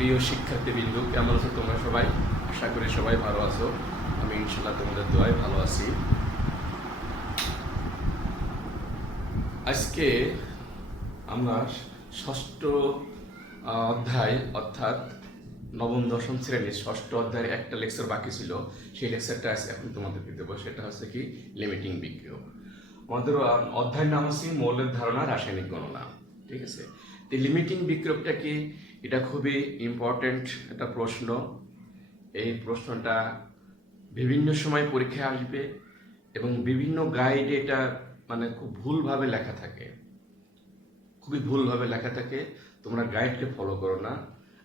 প্রিয় শিক্ষার্থীবৃন্দ, কেমন আছো তোমরা সবাই? আশা করি সবাই ভালো আছো। আমি ইনশাল্লাহ তোমাদের দোয়ায় ভালো আছি। আজকে আমরা ষষ্ঠ অধ্যায় অর্থাৎ নবম দশম শ্রেণীর ষষ্ঠ অধ্যায়ের একটা লেকচার বাকি ছিল। সেই লেকচারটা এখন তোমাদেরকে দেবো। সেটা হচ্ছে কি লিমিটিং বিক্রিয়ক। আমাদের অধ্যায়ের নাম হচ্ছে মৌলের ধারণা, রাসায়নিক গণনা। ঠিক আছে, তো লিমিটিং বিক্রিয়কটা কি? এটা খুবই ইম্পর্টেন্ট একটা প্রশ্ন। এই প্রশ্নটা বিভিন্ন সময় পরীক্ষায় আসবে এবং বিভিন্ন গাইডে এটা খুব ভুলভাবে লেখা থাকে, খুবই ভুলভাবে লেখা থাকে। তোমরা গাইডকে ফলো করো না।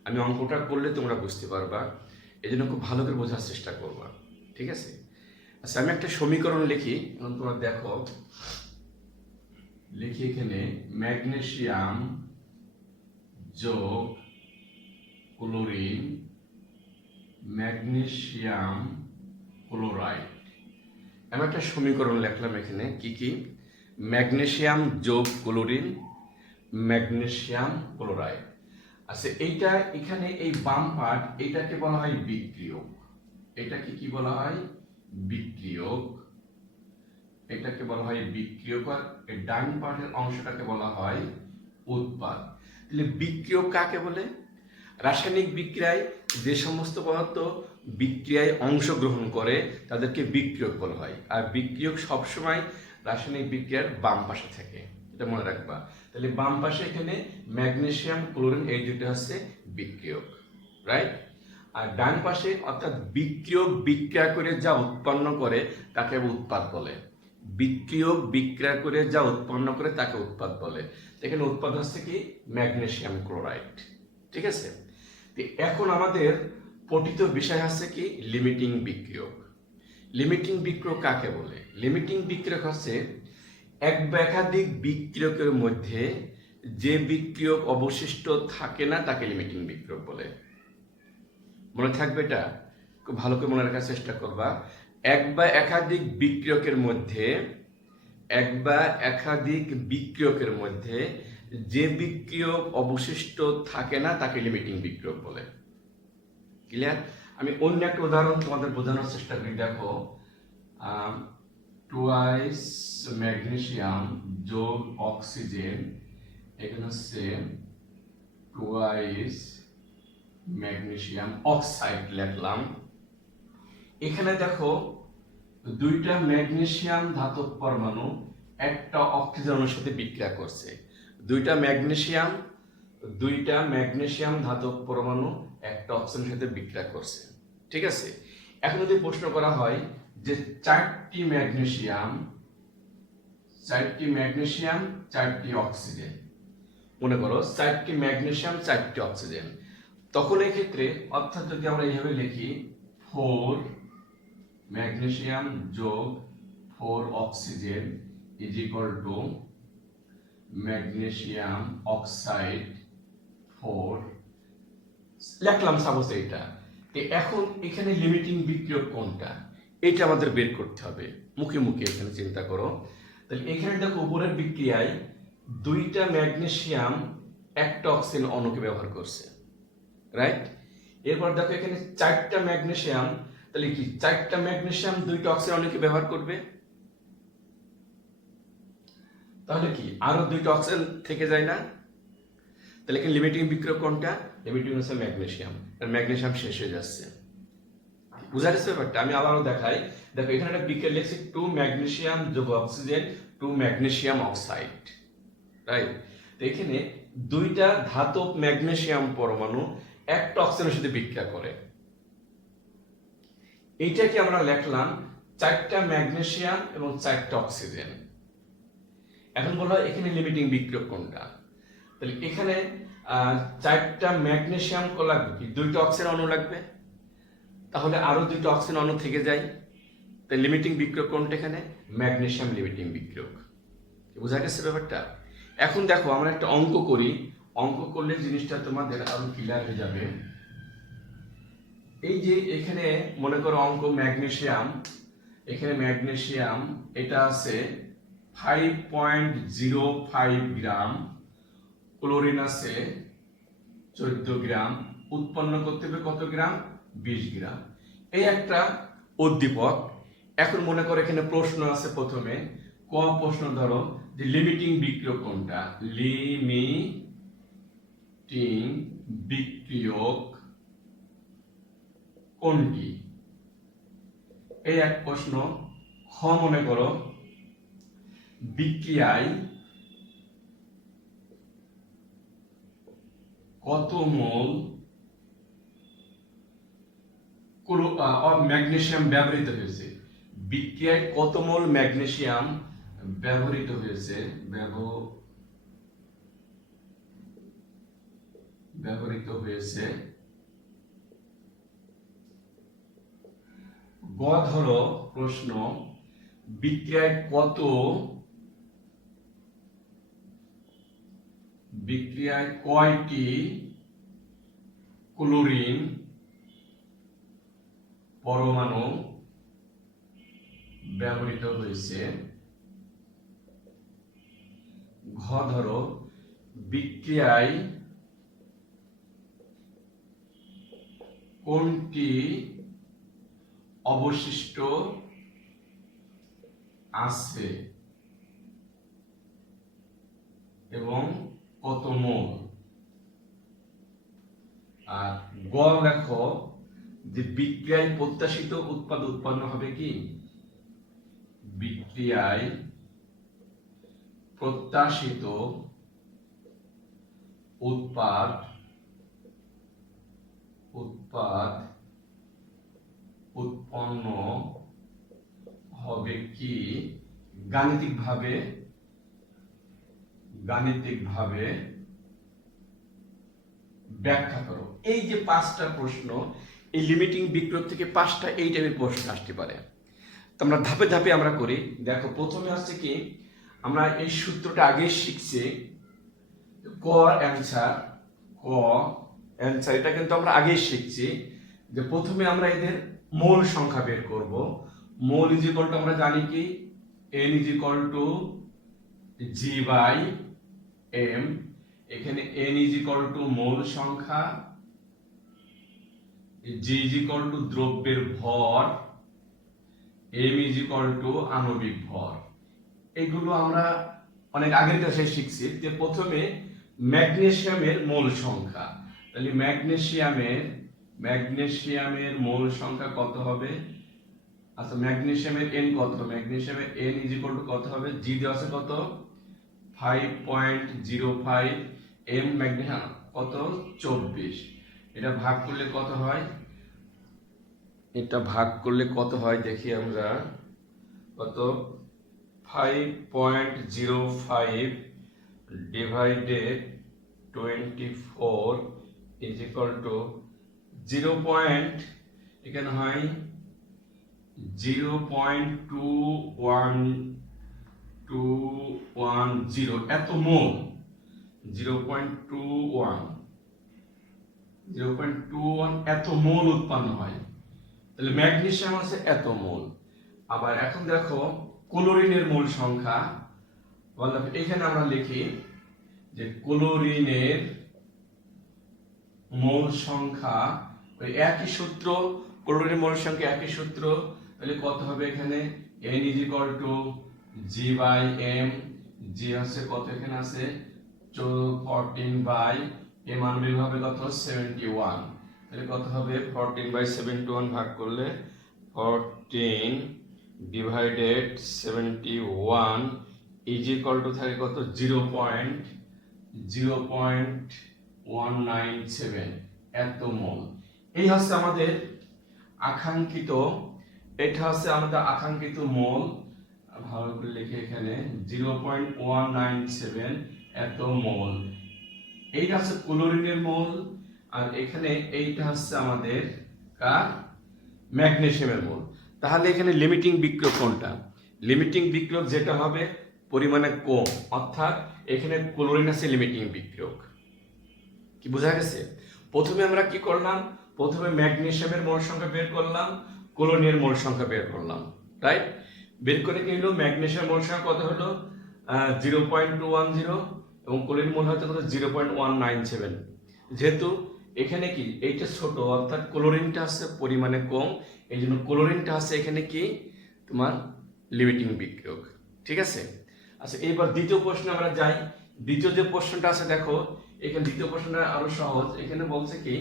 আমি অঙ্কটা করলে তোমরা বুঝতে পারবা, এই জন্য খুব ভালো করে বোঝার চেষ্টা করবা। ঠিক আছে, আচ্ছা আমি একটা সমীকরণ লিখি, এখন তোমরা দেখো। লিখি এখানে ম্যাগনেসিয়াম যোগ ক্লোরিন, ম্যাগনেসিয়াম ক্লোরাইড। আমি একটা সমীকরণ লিখলাম এখানে। কি কি? ম্যাগনেসিয়াম যোগ ক্লোরিন, ম্যাগনেসিয়াম ক্লোরাইড। আচ্ছা এইটা এখানে এই বাম পার্ট, এটাকে বলা হয় বিক্রিয়ক। এটাকে কি বলা হয়? বিক্রিয়ক। এটাকে বলা হয় বিক্রিয়ক। আর এই ডান পার্টের অংশটাকে বলা হয় উৎপাদ। তাহলে বিক্রিয়ক কাকে বলে? রাসায়নিক বিক্রিয়ায় যে সমস্ত পদার্থ বিক্রিয়ায় অংশগ্রহণ করে তাদেরকে বিক্রিয়ক বলা হয়। আর বিক্রিয়ক সবসময় রাসায়নিক বিক্রিয়ার বাম পাশে থাকে, এটা মনে রাখবা। তাহলে বাম পাশে এখানে ম্যাগনেসিয়াম ক্লোরিন, এই দুটো হচ্ছে বিক্রিয়ক, রাইট? আর ডান পাশে অর্থাৎ বিক্রিয়ক বিক্রিয়া করে যা উৎপন্ন করে তাকে উৎপাদ বলে। বিক্রিয়ক বিক্রিয়া করে যা উৎপন্ন করে তাকে উৎপাদ বলে। এখানে উৎপাদ হচ্ছে কি? Magnesium chloride. ঠিক আছে, এখন আমাদের পঠিত বিষয় হচ্ছে কি? লিমিটিং বিক্রিয়ক। লিমিটিং বিক্রিয়ক কাকে বলে? লিমিটিং বিক্রিয়ক হচ্ছে এক বা একাধিক বিক্রিয়কের মধ্যে যে বিক্রিয়ক অবশিষ্ট থাকে না তাকে লিমিটিং বিক্রিয়ক বলে। মনে থাকবে, এটা খুব ভালো করে মনে রাখার চেষ্টা করবা। এক বা একাধিক বিক্রিয়কের মধ্যে, এক বা একাধিক বিক্রিয়কের মধ্যে যে বিক্রিয়ক অবশিষ্ট থাকে না তাকে লিমিটিং বিক্রিয়ক বলে। ক্লিয়ার? আমি অন্য একটা উদাহরণ তোমাদের বোঝানোর চেষ্টা করি। দেখো, টুয়াইস ম্যাগনেসিয়াম যোগ অক্সিজেন, এখানে হচ্ছে টুয়াইস ম্যাগনেসিয়াম অক্সাইড লিখলাম। এখানে দেখো দুইটা ম্যাগনেসিয়াম ধাতব পরমাণু একটা অক্সিজেনের সাথে বিক্রিয়া করছে। দুইটা ম্যাগনেসিয়াম ধাতব পরমাণু একটা অক্সিজেনের সাথে বিক্রিয়া করছে। ঠিক আছে, এখন যদি প্রশ্ন করা হয় যে চারটি ম্যাগনেসিয়াম, চারটি অক্সিজেন, মনে করো চারটি ম্যাগনেসিয়াম, চারটি অক্সিজেন, তখন এই ক্ষেত্রে অর্থাৎ যদি আমরা এইভাবে লিখি 4 ম্যাগনেসিয়াম যোগ 4 oxygen is equal two magnesium oxide 4 লিখলাম সাপোজ এইটা। এখন এখানে লিমিটিং বিক্রিয়ক কোনটা, এটা আমাদের বের করতে হবে। মুখে মুখে এখানে চিন্তা করো। তাহলে এখানে দেখো উপরের বিক্রিয়ায় দুইটা ম্যাগনেসিয়াম একটা অক্সিজেন অণুকে ব্যবহার করছে, রাইট? এরপর দেখো এখানে চারটা ম্যাগনেসিয়াম, তাহলে কি চারটা ম্যাগনেসিয়াম দুইটা অক্সিজেন অণুকে ব্যবহার করবে, তাহলে কি আরো দুইটা অক্সিজেন থেকে যায় না? তাহলে এখানে লিমিটিং বিক্রিয়ক কোনটা? লিমিটিং হচ্ছে ম্যাগনেসিয়াম। আর ম্যাগনেসিয়াম শেষ হয়ে যাচ্ছে। বুঝা গেছে ব্যাপারটা? আমি আবারও দেখাই। দেখো এখানে একটা বিক্রিয়া লিখছি 2 ম্যাগনেসিয়াম যোগ অক্সিজেন 2 ম্যাগনেসিয়াম অক্সাইড, রাইট? তো এখানে দুইটা ধাতব ম্যাগনেসিয়াম পরমাণু একটা অক্সিজেনের সাথে বিক্রিয়া করে। এইটাকে আমরা লিখলাম চারটা ম্যাগনেসিয়াম এবং চারটা অক্সিজেন। এখন বলা হয় এখানে লিমিটিং বিক্রিয়ক কোনটা? তাহলে এখানে চারটা ম্যাগনেসিয়াম লাগবে কি? দুইটা অক্সিজেন অণু লাগবে, তাহলে আরো দুইটা অক্সিজেন অণু থেকে যায়। তাই লিমিটিং বিক্রিয়ক কোনটা এখানে? ম্যাগনেসিয়াম লিমিটিং বিক্রিয়ক। বোঝা গেছে ব্যাপারটা? এখন দেখো আমরা একটা অঙ্ক করি। অঙ্ক করলে জিনিসটা তোমাদের আরো ক্লিয়ার হয়ে যাবে। এই যে এখানে মনে করো অঙ্ক ম্যাগনেসিয়াম, এখানে ম্যাগনেসিয়াম এটা আছে 5.05 গ্রাম, ক্লোরিন আছে 14 গ্রাম, উৎপন্ন করতে হবে কত গ্রাম? 20 গ্রাম। এই একটা উদ্দীপক। এখন মনে করো এখানে প্রশ্ন আছে প্রথমে, ক প্রশ্ন ধরো যে লিমিটিং বিক্রিয়ক কোনটা? লিমিটিং বিক্রিয়ক কোনটি? এই এক প্রশ্ন। খ মনে করো বিক্রিয়ায় কত মোল ম্যাগনেসিয়াম ব্যবহৃত হয়েছে? বিক্রিয়ায় কত মোল ম্যাগনেসিয়াম ব্যবহৃত হয়েছে? ব্যবহৃত হয়েছে। গ ধরো প্রশ্ন বিক্রিয়ায় কয়টি ক্লোরিন পরমাণু ব্যবহৃত হয়েছে? ঘ ধরো বিক্রিয়ায় কোনটি অবশিষ্ট আছে এবং কত মোল? আর গ লেখো যে বিক্রিয়ায় প্রত্যাশিত উৎপাদ উৎপন্ন হবে কি? বিক্রিয়ায় প্রত্যাশিত উৎপাদ উৎপন্ন হবে কি? গাণিতিকভাবে ব্যাখ্যা করো। এই যে 5টা প্রশ্ন, এই লিমিটিং বিক্রিয়ক থেকে 5টা এই টাইপের প্রশ্ন আসতে পারে। তো আমরা ধাপে ধাপে আমরা করি। দেখো প্রথমে আসছে কি, আমরা এই সূত্রটা আগে শিখছি, ক অ্যান্সার এটা কিন্তু আমরা আগেই শিখছি যে প্রথমে আমরা এদের মোল সংখ্যা বের করব। মোল ইজ ইকুয়াল টু আমরা জানি কি n is equal two G/m। এখানে n is equal to mole সংখ্যা, G ইজ ইকুয়াল টু দ্রব্যের ভর, m ইজ ইকুয়াল টু আণবিক ভর। এগুলো আমরা অনেক আগের ক্লাসে শিখছি। যে প্রথমে ম্যাগনেসিয়ামের মোল সংখ্যা, তাহলে ম্যাগনেসিয়ামের মোল সংখ্যা কত হবে? আচ্ছা ম্যাগনেসিয়ামের n কত? ম্যাগনেসিয়ামের n ইজ ইকুয়াল টু কত হবে? জি দেওয়া আছে কত? 5.05, m ম্যাগনেসিয়াম কত? 24। এটা ভাগ করলে কত হয়? দেখি আমরা, কত? 5.05 ডিভাইডেড 24 ইজ ইকুয়াল টু 0. এখানে হয় 0.210 এত মোল। 0.21 এত মোল উৎপন্ন হয়। তাহলে ম্যাগনেসিয়াম আছে এত মোল। আবার এখন দেখো ক্লোরিনের মোল সংখ্যা, এখানে আমরা লিখি যে ক্লোরিনের মোল সংখ্যা ওই একই সূত্র, ক্লোরিনের মোল সংখ্যা একই সূত্র। তাহলে কত হবে এখানে? n is equal two G/m। G হচ্ছে কত? এখানে আছে 14/m, আণবিক হবে কত? 71। তাহলে কত হবে? 14/71 ভাগ করলে 14 ডিভাইডেড 71 ইজ ইকুয়াল টু থাকে কত? 0.197 এত মোল। এই হচ্ছে আমাদের আকাঙ্ক্ষিত, মোল। ভালো করে লিখে এখানে 0.197 এত মোল। এইটা হচ্ছে ক্লোরিনের মোল। আর এখানে এইটা হচ্ছে আমাদের ম্যাগনেসিয়ামের মোল। তাহলে এখানে লিমিটিং বিক্রিয়ক কোনটা? লিমিটিং বিক্রিয়ক যেটা হবে পরিমাণে কম, অর্থাৎ এখানে ক্লোরিন আছে লিমিটিং বিক্রিয়ক। কি বোঝা গেছে? প্রথমে আমরা কি করলাম? প্রথমে ম্যাগনেসিয়ামের মোল সংখ্যা বের করলাম, ক্লোরিনের মোল সংখ্যা বের করলাম, রাইট? বের করে কি হলো? ম্যাগনেসিয়ামের মোল সংখ্যা কত হলো? 0.210 এবং ক্লোরিন মোল হচ্ছে কত? 0.197। যেহেতু এখানে কি এইটা ছোট, অর্থাৎ ক্লোরিনটা আছে পরিমাণে কম, এই জন্য ক্লোরিনটা আছে এখানে কি তোমার লিমিটিং বিক্রিয়ক। ঠিক আছে। আচ্ছা, এইবার দ্বিতীয় প্রশ্নে আমরা যাই। দ্বিতীয় যে প্রশ্নটা আছে দেখো, এখানে দ্বিতীয় প্রশ্নটা আরো সহজ। এখানে বলছে কি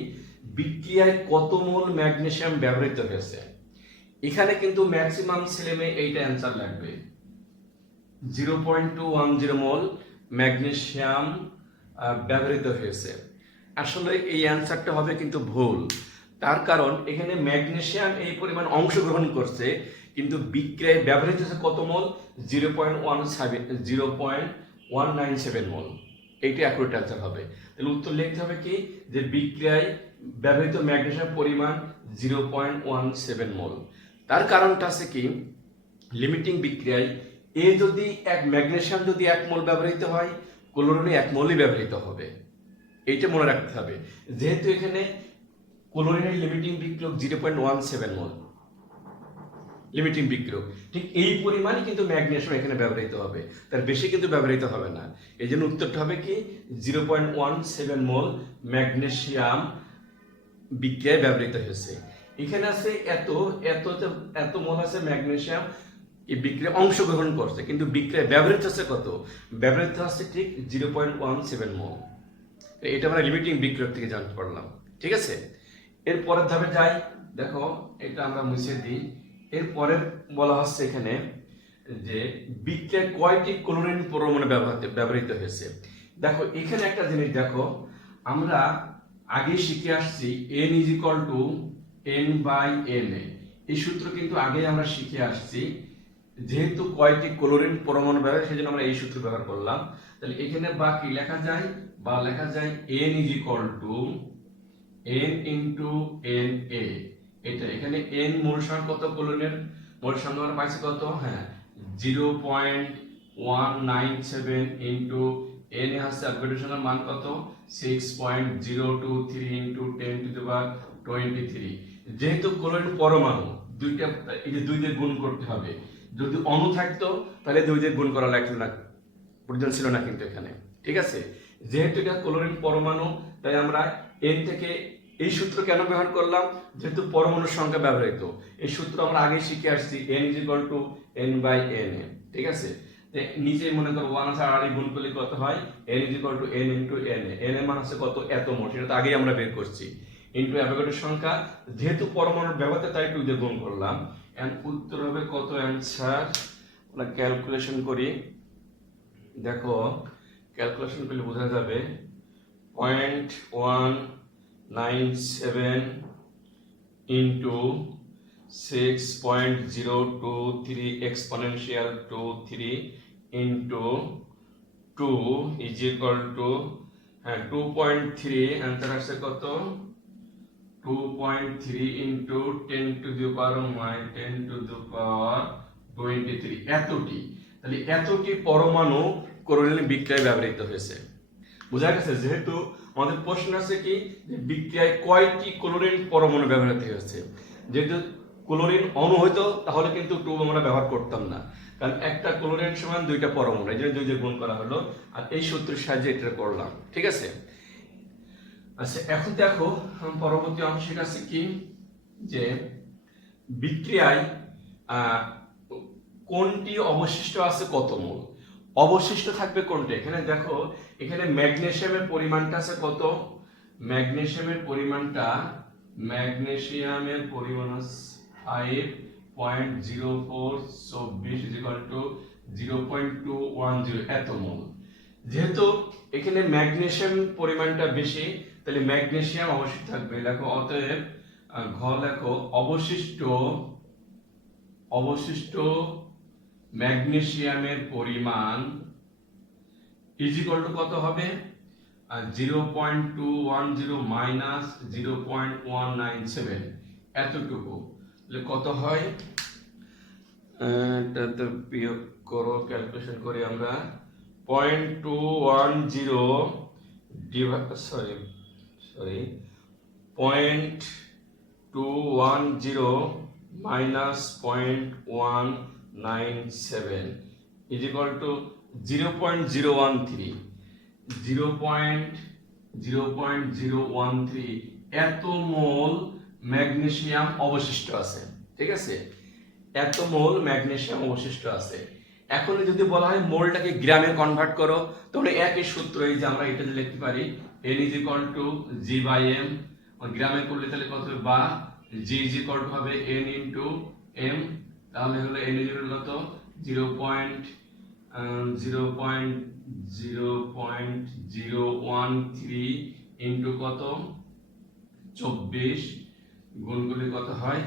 বিক্রিয়ায় কত মোল ম্যাগনেসিয়াম ব্যবহৃত হয়েছে। এখানে কিন্তু ম্যাক্সিমাম ছেলেমেয়ে এইটা অ্যান্সার লাগবে। 0.210 মোল ম্যাগনেসিয়াম ব্যবহৃত হয়েছে। আসলে এই অ্যান্সারটা হবে কিন্তু ভুল। তার কারণ এখানে ম্যাগনেসিয়াম এই পরিমাণ অংশগ্রহণ করছে, কিন্তু বিক্রিয়ায় ব্যবহৃত হয়েছে কত মোল? 0.197 মোল। এইটা অ্যাকুরেট অ্যান্সার হবে। তাহলে উত্তর লিখতে হবে কি যে বিক্রিয়ায় ব্যবহৃত ম্যাগনেসিয়াম পরিমাণ 0.17 মোল। তার কারণটা আছে কি লিমিটিং বিক্রিয়ায় যদি ম্যাগনেসিয়াম যদি 1 মোল ব্যবহৃত হয়, ক্লোরিনে 1 মোলই ব্যবহৃত হবে। এইটা মনে রাখতে হবে। যেহেতু এখানে ক্লোরিনের লিমিটিং বিক্রিয়ক 0.17 মোল লিমিটিং বিক্রিয়ক, ঠিক এই পরিমাণই কিন্তু ম্যাগনেসিয়াম এখানে ব্যবহৃত হবে, তার বেশি কিন্তু ব্যবহৃত হবে না। এই জন্য উত্তরটা হবে কি 0.17 মোল ম্যাগনেসিয়াম বিক্রিয়ায় ব্যবহৃত হয়েছে। এখানে আছে এত মোল আছে ম্যাগনেসিয়াম এই বিক্রিয়ায় অংশগ্রহণ করছে, কিন্তু বিক্রিয়ায় ব্যবহৃত হচ্ছে কত? ব্যবহৃত হচ্ছে ঠিক 0.17 মোল। এটা আমরা লিমিটিং বিক্রিয়ক থেকে জানতে পারলাম। ঠিক আছে। এর পরের ধাপে যাই। দেখো এটা আমরা মুছে দিই। এর পরে বলা হচ্ছে এখানে যে বিক্রিয়ায় কয়টি ক্লোরিন পরমাণু ব্যবহৃত হয়েছে। দেখো এখানে একটা জিনিস দেখো, আমরা আগে শিখে আসছি N=N/Na। এই সূত্র কিন্তু আগে আমরা শিখে আসছি। যেহেতু কয়টি ক্লোরিন পরমাণু ব্যবহার, সেজন্য আমরা এই সূত্র ব্যবহার করলাম। তাহলে এখানে বা কি লেখা যায়? বা লেখা যায় N=N*Na। এটা এখানে N মোল সংখ্যা কত ক্লোরিনের? মোল সংখ্যা আমরা পাইছি কত? হ্যাঁ 0.197 ইনটু N এ হচ্ছে অ্যাভোগাড্রো মান কত? 6.023 ইনটু 10⁻23। যেহেতু ক্লোরিন পরমাণু দুইটা, এই যে 2 দিয়ে গুণ করতে হবে। যদি অণু থাকতো তাহলে 2 দিয়ে গুণ করা লাগতো না, প্রয়োজন ছিল না কিন্তু এখানে। ঠিক আছে। যেহেতু এটা ক্লোরিন পরমাণু, তাই আমরা N থেকে এই সূত্র কেন ব্যবহার করলাম? যেহেতু পরমাণুর সংখ্যা ব্যবহৃত। এই সূত্র আমরা আগে শিখে আসছি N=N/Na। ঠিক আছে। নিচে মনে করো 1 আছে, আর গুণ করলে কত হয়? N=N*Na। N এর মান আছে কত? এত মোল। সেটা তো আগেই আমরা বের করছি। ইনটু অ্যাভোগাড্রোর সংখ্যা, যেহেতু পরমাণুর ব্যবহার তাই 2 দিয়ে গুণ করলাম। এন্ড উত্তর হবে কত? অ্যানসার আমরা ক্যালকুলেশন করি। দেখো ক্যালকুলেশন করলে বোঝা যাবে 0.197 into 6.023 exponential 23 into 2 is equal two 2.3। Answer আসছে কত? 2.3 ইনটু 10⁻23 এতটি। তাহলে এতটি পরমাণু ক্লোরিন বিক্রিয়ায় ব্যবহৃত হয়েছে। বোঝা গেছে? যেহেতু আমাদের প্রশ্ন আছে কি যে বিক্রিয়ায় কয়টি ক্লোরিন পরমাণু ব্যবহৃত হয়েছে। যেহেতু ক্লোরিন অণু হইতো তাহলে কিন্তু 2 আমরা ব্যবহার করতাম না, কারণ একটা ক্লোরিন সমান 2টা পরমাণু, এই জন্য 2 দিয়ে গুণ করা হলো। আর এই সূত্রের সাহায্যে এটা করলাম। ঠিক আছে। আচ্ছা, এখন দেখো পরবর্তী অংশ আছে কি যে বিক্রিয়ায় কোনটি অবশিষ্ট আছে কত মোল? অবশিষ্ট থাকবে কোনটা? এখানে দেখো, এখানে ম্যাগনেসিয়ামের পরিমাণটা আছে কত? ম্যাগনেসিয়ামের পরিমাণ আছে 5.0424 0.210 এত মোল। যেহেতু এখানে ম্যাগনেসিয়াম পরিমাণটা বেশি, তাহলে ম্যাগনেসিয়াম অবশ্যই থাকবে। দেখো অতএব ঘ লেখো অবশিষ্ট ম্যাগনেসিয়ামের পরিমাণ ইজ ইকুয়াল টু কত হবে? 0.210 মাইনাস 0.197 এতটুকু। তাহলে কত হয়? এটা বিয়োগ করো, ক্যালকুলেশন করি আমরা। 0.210 মাইনাস 0.197 ইজ ইকুয়াল টু 0.013। 0.013 এত মোল ম্যাগনেসিয়াম অবশিষ্ট আছে। ঠিক আছে, এত মোল ম্যাগনেসিয়াম অবশিষ্ট আছে। এখন যদি বলা হয় মোলটাকে গ্রামে কনভার্ট করো, তাহলে একই সূত্র, এই যে আমরা এটা লিখতে পারি n = g/m, গ্রামে করলে তাহলে কত হবে, বা g হবে n × m, তাহলে হলো n কত 0.013 ইন্টু কত 24 গুণ করলে কত হয়,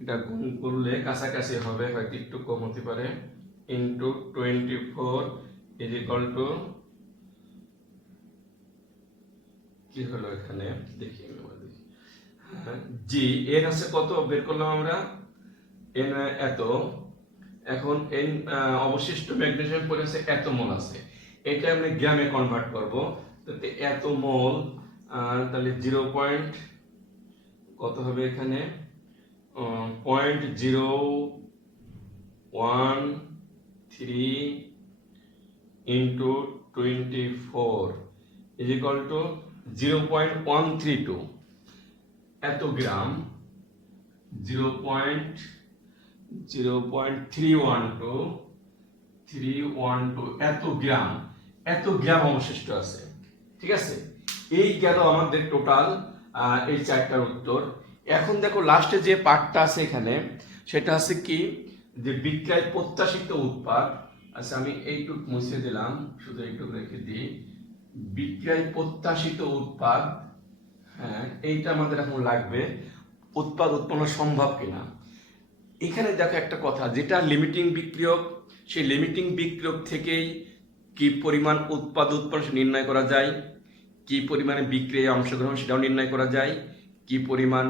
এটা গুণ করলে কাছাকাছি হবে, হয়তো একটু কম হতে পারে, ইন্টু 24 কি হলো এখানে দেখি জি এর আছে কত বের করলাম আমরা, এন এত। এখন এন অবশিষ্ট ম্যাগনেসিয়াম পড়েছে এত মোল আছে, এটা আমরা গ্রামে কনভার্ট করব, তাতে এত মোল তাহলে 0. কত হবে এখানে 0.013 ইন্টু 24 = 0.132 এত গ্রাম, 0.312 এত গ্রাম অবশিষ্ট আছে। ঠিক আছে, এই গেল আমাদের টোটাল এই চারটার উত্তর। এখন দেখো লাস্টে যে পার্টটা আছে এখানে, সেটা আছে কি, যে বিক্রয় প্রত্যাশিত উৎপাদ। আচ্ছা আমি এইটুক মুছে দিলাম, শুধু এইটুক রেখে দিই, বিক্রয় প্রত্যাশিত উৎপাদ। হ্যাঁ, এইটা আমাদের এখন লাগবে, উৎপাদ উৎপন্ন সম্ভব কিনা। এখানে দেখো একটা কথা, যেটা লিমিটিং বিক্রিয়ক, সেই লিমিটিং বিক্রিয়ক থেকেই কি পরিমাণ উৎপাদ উৎপন্ন নির্ণয় করা যায়, কি পরিমাণে বিক্রিয়ায় অংশগ্রহণ সেটাও নির্ণয় করা যায়, কি পরিমাণ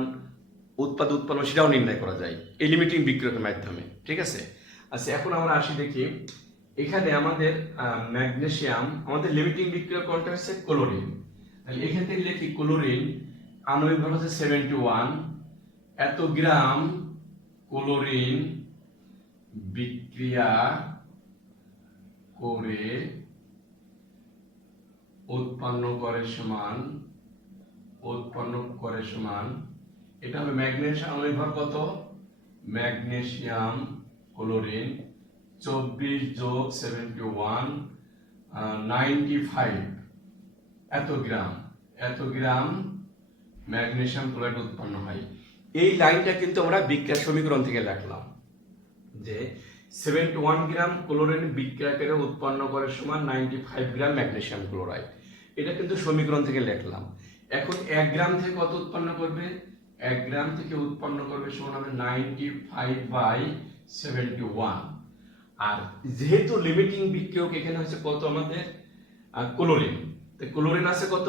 উৎপাদ উৎপন্ন সেটাও নির্ণয় করা যায় এই লিমিটিং বিক্রিয়কের মাধ্যমে। ঠিক আছে, আচ্ছা এখন আমরা আসি দেখি, এখানে আমাদের ম্যাগনেসিয়াম, আমাদের লিমিটিং বিক্রিয়ক কোনটা হচ্ছে ক্লোরিন। তাহলে এখান থেকে লিখি ক্লোরিন আণবিক ভর হচ্ছে 71, এত গ্রাম ক্লোরিন বিক্রিয়া করে উৎপন্ন করে সমান, এটা হবে ম্যাগনেসিয়াম আণবিক ভর কত, ম্যাগনেসিয়াম ক্লোরিন 24 যোগ 71 95 এত গ্রাম ম্যাগনেসিয়াম ক্লোরাইড উৎপন্ন হয়। এই লাইনটা কিন্তু আমরা বিক্রিয়া সমীকরণ থেকে লিখলাম, যে 71 গ্রাম ক্লোরিন বিক্রিয়া করে উৎপন্ন করে সমান 95 গ্রাম ম্যাগনেসিয়াম ক্লোরাইড, এটা কিন্তু সমীকরণ থেকে লিখলাম। এখন 1 গ্রাম থেকে কত উৎপন্ন করবে, 1 গ্রাম থেকে উৎপন্ন করবে সমান হবে 95/71। আর যেহেতু লিমিটিং বিক্রিয়ক এখানে হচ্ছে কত আমাদের ক্লোরিন, তো ক্লোরিন আছে কত,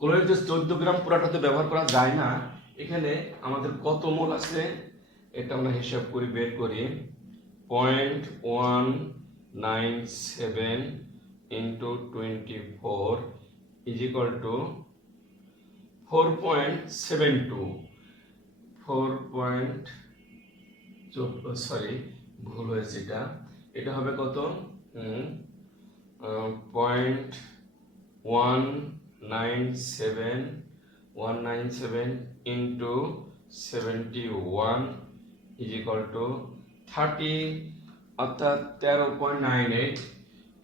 ক্লোরিন যে 14 গ্রাম পুরাটাতে ব্যবহার করা যায় না, এখানে আমাদের কত মোল আছে এটা আমরা হিসাব করি, বের করি 0.197 ইন্টু 24 = 4.72 সরি ভুল হয়েছে, এটা হবে কত 197 ইন্টু 71 = 30, অর্থাৎ 13.98।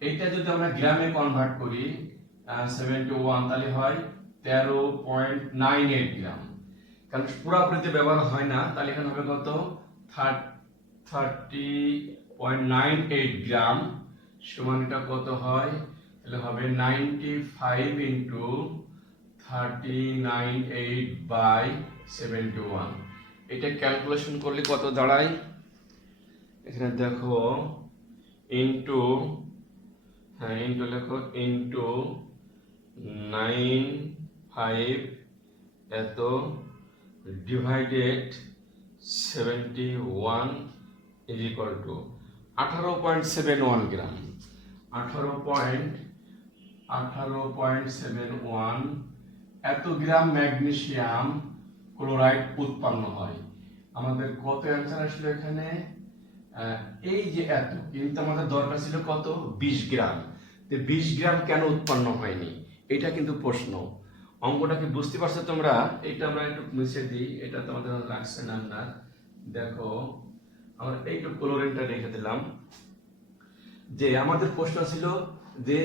এইটা যদি আমরা গ্রামে কনভার্ট করি 71, তাহলে হয় 13.98 গ্রাম, কারণ পুরোপুরিতে ব্যবহার হয় না, তাহলে এখানে হবে কত 30.98 গ্রাম সমান, এটা কত হয়, তাহলে হবে 95 ইন্টু 398/71। এটা ক্যালকুলেশন করলে কত দাঁড়ায়, এখানে দেখো ইন্টু, হ্যাঁ ইন্টু লেখো, ইন্টু 95 এত ডিভাইডেড 71 = 18.71 গ্রাম, 18.71 এত গ্রাম ম্যাগনেসিয়াম ক্লোরাইড উৎপন্ন হয়। আমাদের কত অ্যান্সার আসলো এখানে, এই যে এত, কিন্তু আমাদের দরকার ছিল কত 20 গ্রাম। তো 20 গ্রাম কেন উৎপন্ন হয়নি, এটা কিন্তু প্রশ্ন। অঙ্কটা কি বুঝতে পারছো তোমরা? এটা আমরা একটু মুছে দিই, এটা তোমাদের লাগছে না। আমরা দেখো আমরা এইটু ক্লোরিনটা রেখে দিলাম। যে আমাদের প্রশ্ন ছিল যে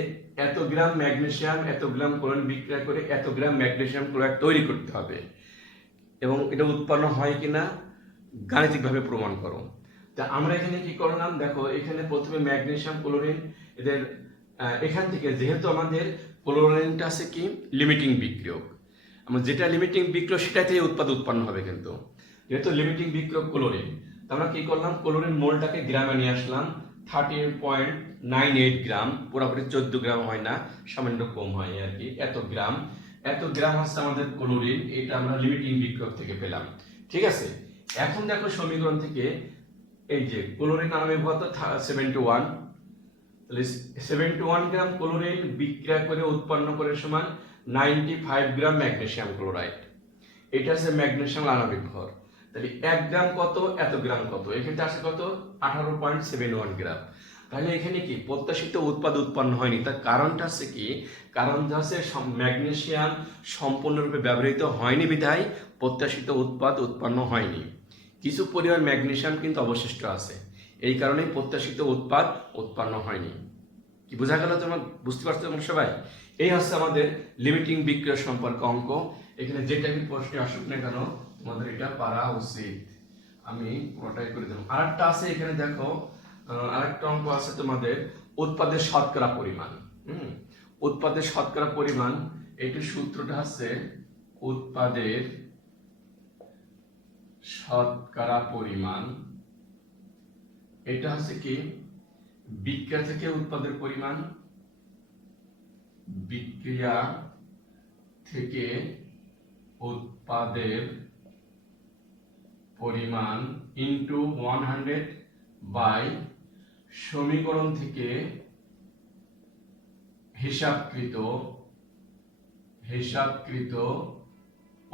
এত গ্রাম ম্যাগনেসিয়াম এত গ্রাম ক্লোরিন বিক্রিয়া করে এত গ্রাম ম্যাগনেসিয়াম ক্লোরাইড তৈরি করতে হবে, এবং এটা উৎপন্ন হয় কিনা গাণিতিকভাবে প্রমাণ করো। তা আমরা এখানে কি করলাম, দেখো এখানে প্রথমে ম্যাগনেসিয়াম ক্লোরিন এদের এখান থেকে যেহেতু আমাদের ক্লোরিনটা আছে কি লিমিটিং বিক্রিয়ক, আমরা যেটা লিমিটিং বিক্রিয়ক সেটা থেকে উৎপন্ন হবে, কিন্তু যেহেতু লিমিটিং বিক্রিয়ক ক্লোরিন, তো আমরা কি করলাম ক্লোরিন মোলটাকে গ্রামে নিয়ে আসলাম 13.98 গ্রাম, পুরোপুরি 14 গ্রাম হয় না, সামান্য কম হয় আর কি। এত গ্রাম হচ্ছে আমাদের ক্লোরিন, এটা আমরা লিমিটিং বিক্রিয়ক থেকে পেলাম। ঠিক আছে, এখন দেখো সমীকরণ থেকে এই যে ক্লোরিন আণবিক ভর 71, তাহলে 71 গ্রাম ক্লোরিন বিক্রিয়া করে উৎপন্ন করে সমান 95 গ্রাম ম্যাগনেসিয়াম ক্লোরাইড। এটা হচ্ছে ম্যাগনেসিয়াম আণবিক ভর। তাহলে 1 গ্রাম কত, এত গ্রাম কত, এখানে আসে কত 18.71 গ্রাম। তাহলে এখানে কি প্রত্যাশিত উৎপন্ন হয়নি। তার কারণটা হচ্ছে কি, কারণটা হচ্ছে ম্যাগনেসিয়াম সম্পূর্ণরূপে ব্যবহৃত হয়নি বিধায় প্রত্যাশিত উৎপন্ন হয়নি। কিছু পরিমাণ ম্যাগনেসিয়াম কিন্তু অবশিষ্ট আছে, এই কারণেই প্রত্যাশিত উৎপন্ন হয়নি। কি বোঝা গেল? তোমার বুঝতে পারছো তোমরা সবাই? এই হচ্ছে আমাদের লিমিটিং বিক্রিয়া সম্পর্কে অঙ্ক। এখানে যেটা কি প্রশ্নে আসুক না কেন তোমাদের এটা পারা উচিত। আমি পুরোটাই করে দিলাম। আরেকটা আছে এখানে দেখো, আরেকটা অঙ্ক আছে তোমাদের উৎপাদের শতকরা পরিমাণ। উৎপাদের শতকরা পরিমাণ, এইটার সূত্রটা হচ্ছে উৎপাদের শতকরা পরিমাণ। এটা হচ্ছে কি বিক্রিয়া থেকে উৎপাদের পরিমাণ, বিক্রিয়া থেকে উৎপাদের পরিমাণ ইনটু 100 বাই সমীকরণ থেকে হিসাবকৃত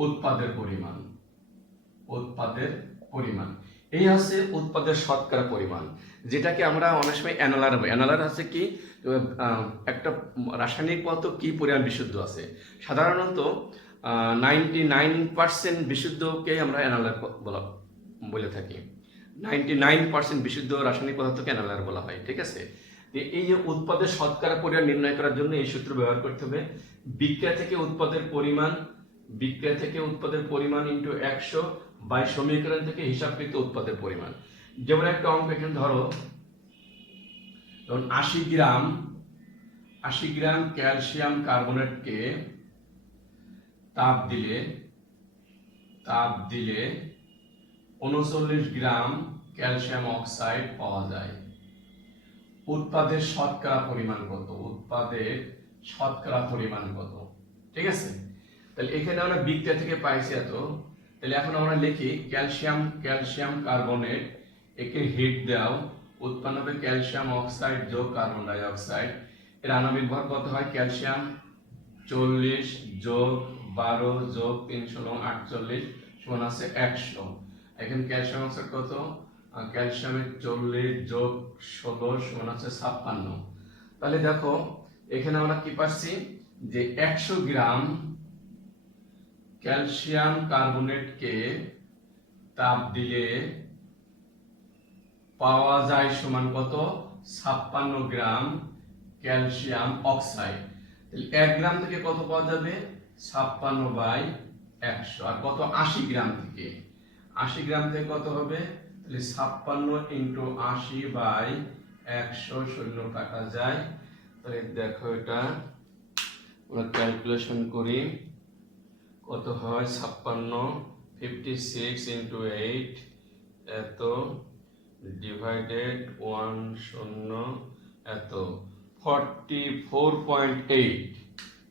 উৎপাদের পরিমাণ। এই হচ্ছে উৎপাদের শতকরা পরিমাণ, যেটাকে আমরা অনেক সময় অ্যানালার আছে কি একটা রাসায়নিক পদার্থ কি পরিমাণ বিশুদ্ধ আছে। সাধারণত 99% বিশুদ্ধকে আমরা অ্যানালার বলে থাকি। 99% বিশুদ্ধ রাসায়নিক পদার্থকে অ্যানালার বলা হয়। ঠিক আছে, এই যে উৎপাদের শতকরা পরিমাণ নির্ণয় করার জন্য এই সূত্র ব্যবহার করতে হবে। বিক্রিয়া থেকে উৎপাদের পরিমাণ ইনটু 100 বাই সমীকরণ থেকে হিসাবকৃত উৎপাদের পরিমাণ। যেমন একটা অঙ্ক এখানে ধরো, 80 গ্রাম ক্যালসিয়াম কার্বনেটকে তাপ দিলে 39 গ্রাম ক্যালসিয়াম অক্সাইড পাওয়া যায়। উৎপাদের শতকরা পরিমাণ কত? ঠিক আছে, তাহলে এখানে আমরা বিক্রিয়া থেকে পাইছি এত। তাহলে এখন আমরা লিখি ক্যালসিয়াম কার্বনেট, একে হিট দাও, উৎপন্ন হবে ক্যালসিয়াম অক্সাইড যোগ কার্বন ডাই অক্সাইড। এর আণবিক ভর কত হয়? ক্যালসিয়াম 40 যোগ 12 যোগ 348 সমান আছে 100। এখানে ক্যালসিয়াম অক্সাইড কত? ক্যালসিয়ামের 40 যোগ 16 সমান আছে 56। তাহলে দেখো এখানে আমরা কি পাচ্ছি যে 100 গ্রাম ক্যালসিয়াম কার্বনেটকে তাপ দিলে পাওয়া যায় সমান কত? 56 গ্রাম ক্যালসিয়াম অক্সাইড। তাহলে 1 গ্রাম থেকে কত পাওয়া যাবে? 56 বাই 100। আর কত? 80 গ্রাম থেকে। 80 গ্রাম থেকে কত হবে? তাহলে 56 ইন্টু 80 বাই 100, শূন্য কাটা যায়। তাহলে দেখো এটা আমরা ক্যালকুলেশন করি, কত হয়? 56 56 ইন্টু 8 এত ডিভাইডেড 10 এত 44.8।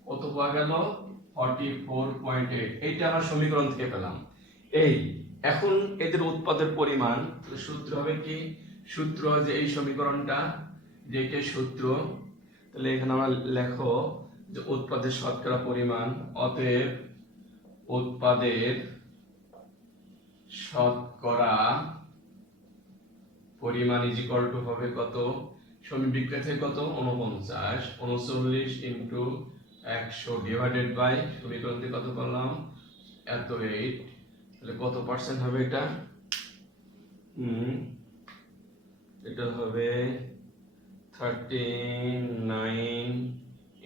কত পাওয়া গেল? 44.8। এইটা আমরা সমীকরণ থেকে পেলাম। এখন এদের উৎপাদের পরিমাণ, সূত্র হবে কি? সূত্র যে এই সমীকরণটা, যেটা সূত্র, তাহলে এখানে আমরা লেখো যে উৎপাদের শতকরা পরিমাণ, অতএব উৎপাদের শতকরা পরিমাণ ইজ ইকুয়াল টু হবে কত? বিক্রিয়া থেকে কত? 39 39 ইন্টু 100 ডিভাইডেড বাই সমীকরণ থেকে কত পেলাম এত 8, তাহলে কত পার্সেন্ট হবে এটা? এটা হবে 39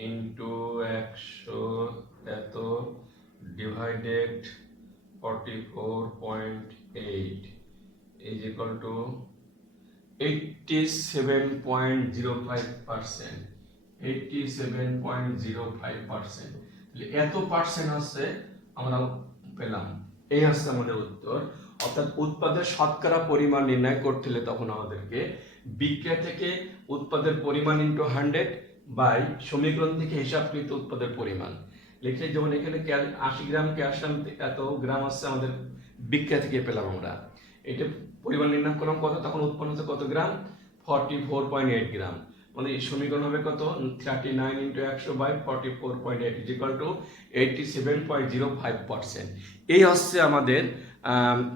ইন্টু 100 এত ডিভাইডেড 44.8 is equal to 87.05%। 87.05%, এত পার্সেন্ট হচ্ছে আমরা পেলাম। এই হচ্ছে আমাদের উত্তর। অর্থাৎ উৎপাদের শতকরা পরিমাণ নির্ণয় করতে হলে তখন আমাদেরকে বিক্রিয়া থেকে উৎপাদের পরিমাণ ইন্টু 100 বাই সমীকরণ থেকে হিসাবকৃত উৎপাদের পরিমাণ লিখে, যেমন এখানে 80 গ্রাম ক্যালসিয়াম এত গ্রাম হচ্ছে আমাদের বিক্রিয়া থেকে পেলাম আমরা, এটা পরিমাণ নির্ণয় করলাম কত, তখন উৎপন্ন হচ্ছে কত গ্রাম? 44.8 গ্রাম। মানে এই সমীকরণ হবে কত? 39 into 100 by 44.8 is equal to 87.05%। এই হচ্ছে আমাদের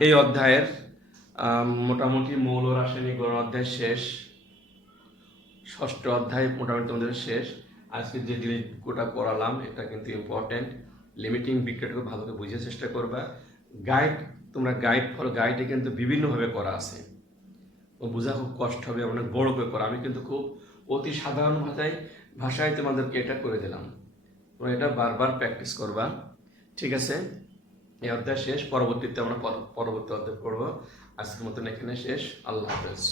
এই অধ্যায়ের মোটামুটি মৌল রাসায়নিক গণন অধ্যায় শেষ। ষষ্ঠ অধ্যায় মোটামুটি তোমাদের শেষ। আজকে যে জিনিসটা করালাম এটা কিন্তু ইম্পর্টেন্ট। লিমিটিং বিক্রিয়াটাকে ভালো করে বুঝার চেষ্টা করবা। গাইড তোমরা গাইডে কিন্তু বিভিন্নভাবে করা আছে, বোঝা খুব কষ্ট হবে, অনেক বড় করে করা। আমি কিন্তু খুব অতি সাধারণ ভাষায় তোমাদেরকে এটা করে দিলাম, তোমরা এটা বারবার প্র্যাকটিস করবা। ঠিক আছে, এই অধ্যায় শেষ। পরবর্তীতে আমরা পরবর্তী অধ্যায় পড়বো। আজকের মতন এখানে শেষ। আল্লাহ হাফেজ।